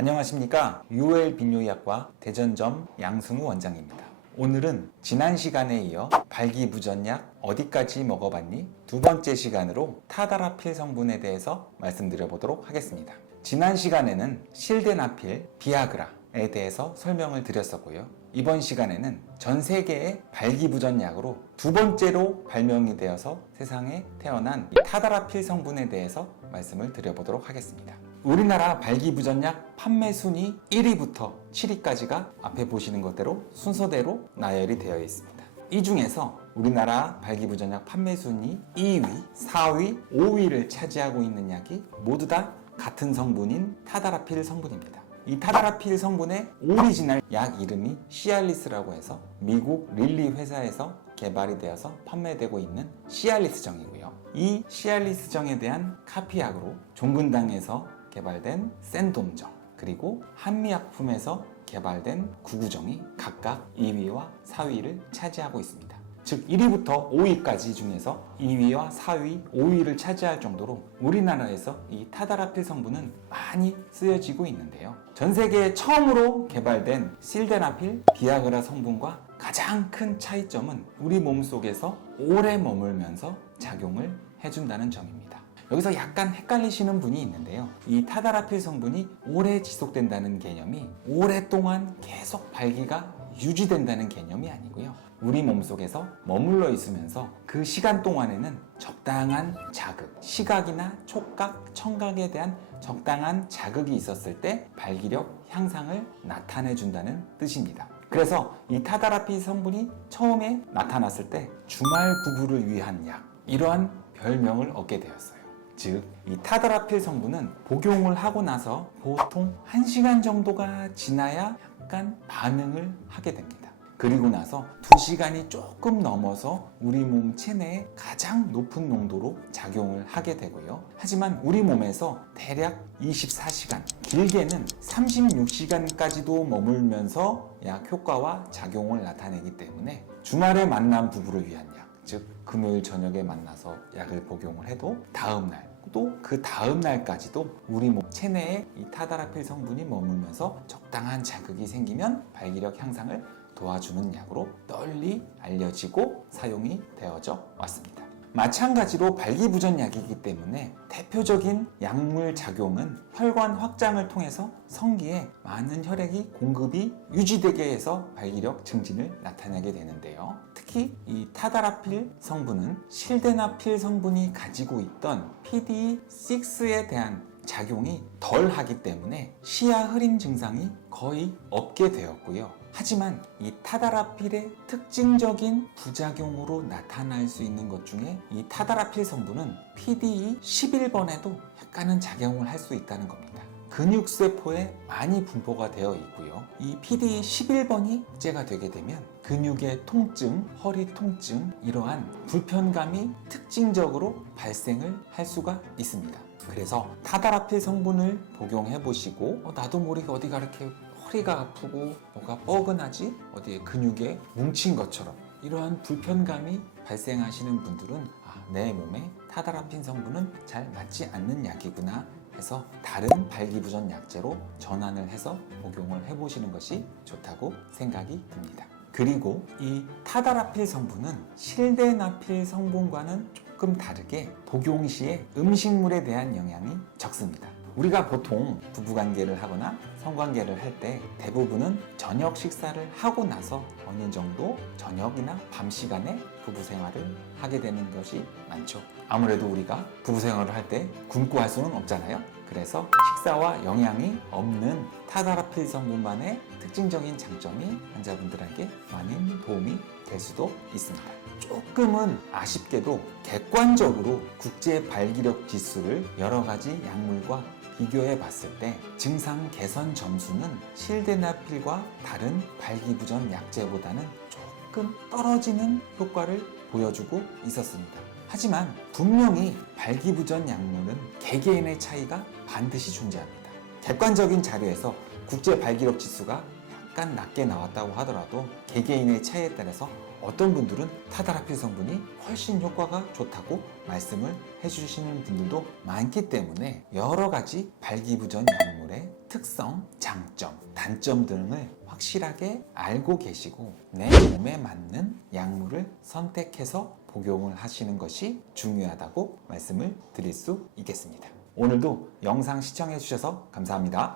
안녕하십니까. UL 빈뇨의학과 대전점 양승우 원장입니다. 오늘은 지난 시간에 이어 발기부전약 어디까지 먹어봤니? 두 번째 시간으로 타다라필 성분에 대해서 말씀드려 보도록 하겠습니다. 지난 시간에는 실데나필, 비아그라에 대해서 설명을 드렸었고요. 이번 시간에는 전 세계의 발기부전약으로 두 번째로 발명이 되어서 세상에 태어난 이 타다라필 성분에 대해서 말씀을 드려보도록 하겠습니다. 우리나라 발기부전약 판매 순위 1위부터 7위까지가 앞에 보시는 것대로 순서대로 나열이 되어 있습니다. 이 중에서 우리나라 발기부전약 판매 순위 2위, 4위, 5위를 차지하고 있는 약이 모두 다 같은 성분인 타다라필 성분입니다. 이 타다라필 성분의 오리지널 약 이름이 시알리스라고 해서 미국 릴리 회사에서 개발이 되어서 판매되고 있는 시알리스정이고요. 이 시알리스정에 대한 카피약으로 종근당에서 개발된 센돔정, 그리고 한미약품에서 개발된 구구정이 각각 2위와 4위를 차지하고 있습니다. 즉 1위부터 5위까지 중에서 2위와 4위, 5위를 차지할 정도로 우리나라에서 이 타다라필 성분은 많이 쓰여지고 있는데요. 전 세계에 처음으로 개발된 실데나필, 비아그라 성분과 가장 큰 차이점은 우리 몸속에서 오래 머물면서 작용을 해준다는 점입니다. 여기서 약간 헷갈리시는 분이 있는데요. 이 타다라필 성분이 오래 지속된다는 개념이 오랫동안 계속 발기가 유지된다는 개념이 아니고요. 우리 몸속에서 머물러 있으면서 그 시간 동안에는 적당한 자극, 시각이나 촉각, 청각에 대한 적당한 자극이 있었을 때 발기력 향상을 나타내 준다는 뜻입니다. 그래서 이 타다라필 성분이 처음에 나타났을 때 주말 부부를 위한 약, 이러한 별명을 얻게 되었어요. 즉, 이 타다라필 성분은 복용을 하고 나서 보통 1시간 정도가 지나야 약간 반응을 하게 됩니다. 그리고 나서 2시간이 조금 넘어서 우리 몸 체내에 가장 높은 농도로 작용을 하게 되고요. 하지만 우리 몸에서 대략 24시간, 길게는 36시간까지도 머물면서 약 효과와 작용을 나타내기 때문에 주말에 만난 부부를 위한 약, 즉 금요일 저녁에 만나서 약을 복용을 해도 다음날 또 그 다음 날까지도 우리 몸 체내에 이 타다라필 성분이 머물면서 적당한 자극이 생기면 발기력 향상을 도와주는 약으로 널리 알려지고 사용이 되어져 왔습니다. 마찬가지로 발기부전약이기 때문에 대표적인 약물 작용은 혈관 확장을 통해서 성기에 많은 혈액이 공급이 유지되게 해서 발기력 증진을 나타내게 되는데요. 특히 이 타다라필 성분은 실데나필 성분이 가지고 있던 PDE6에 대한 작용이 덜 하기 때문에 시야 흐림 증상이 거의 없게 되었고요. 하지만 이 타다라필의 특징적인 부작용으로 나타날 수 있는 것 중에 이 타다라필 성분은 PDE 11번에도 약간은 작용을 할 수 있다는 겁니다. 근육세포에 많이 분포가 되어 있고요. 이 PDE 11번이 억제가 되게 되면 근육의 통증, 허리 통증, 이러한 불편감이 특징적으로 발생을 할 수가 있습니다. 그래서 타다라필 성분을 복용해 보시고 나도 모르게 어디가 이렇게 허리가 아프고 뭐가 뻐근하지? 어디에 근육에 뭉친 것처럼 이러한 불편감이 발생하시는 분들은 내 몸에 타다라필 성분은 잘 맞지 않는 약이구나 해서 다른 발기부전 약제로 전환을 해서 복용을 해보시는 것이 좋다고 생각이 듭니다. 그리고 이 타다라필 성분은 실데나필 성분과는 조금 다르게 복용 시에 음식물에 대한 영향이 적습니다. 우리가 보통 부부관계를 하거나 성관계를 할 때 대부분은 저녁 식사를 하고 나서 어느 정도 저녁이나 밤 시간에 부부 생활을 하게 되는 것이 많죠. 아무래도 우리가 부부 생활을 할 때 굶고 할 수는 없잖아요. 그래서 식사와 영향이 없는 타다라필 성분만의 특징적인 장점이 환자분들에게 많은 도움이 될 수도 있습니다. 조금은 아쉽게도 객관적으로 국제 발기력 지수를 여러 가지 약물과 비교해 봤을 때 증상 개선 점수는 실데나필과 다른 발기부전 약제보다는 조금 떨어지는 효과를 보여주고 있었습니다. 하지만 분명히 발기부전 약물은 개개인의 차이가 반드시 존재합니다. 객관적인 자료에서 국제 발기력 지수가 약간 낮게 나왔다고 하더라도 개개인의 차이에 따라서 어떤 분들은 타다라필 성분이 훨씬 효과가 좋다고 말씀을 해주시는 분들도 많기 때문에 여러 가지 발기부전 약물의 특성, 장점, 단점 등을 확실하게 알고 계시고 내 몸에 맞는 약물을 선택해서 복용을 하시는 것이 중요하다고 말씀을 드릴 수 있겠습니다. 오늘도 영상 시청해 주셔서 감사합니다.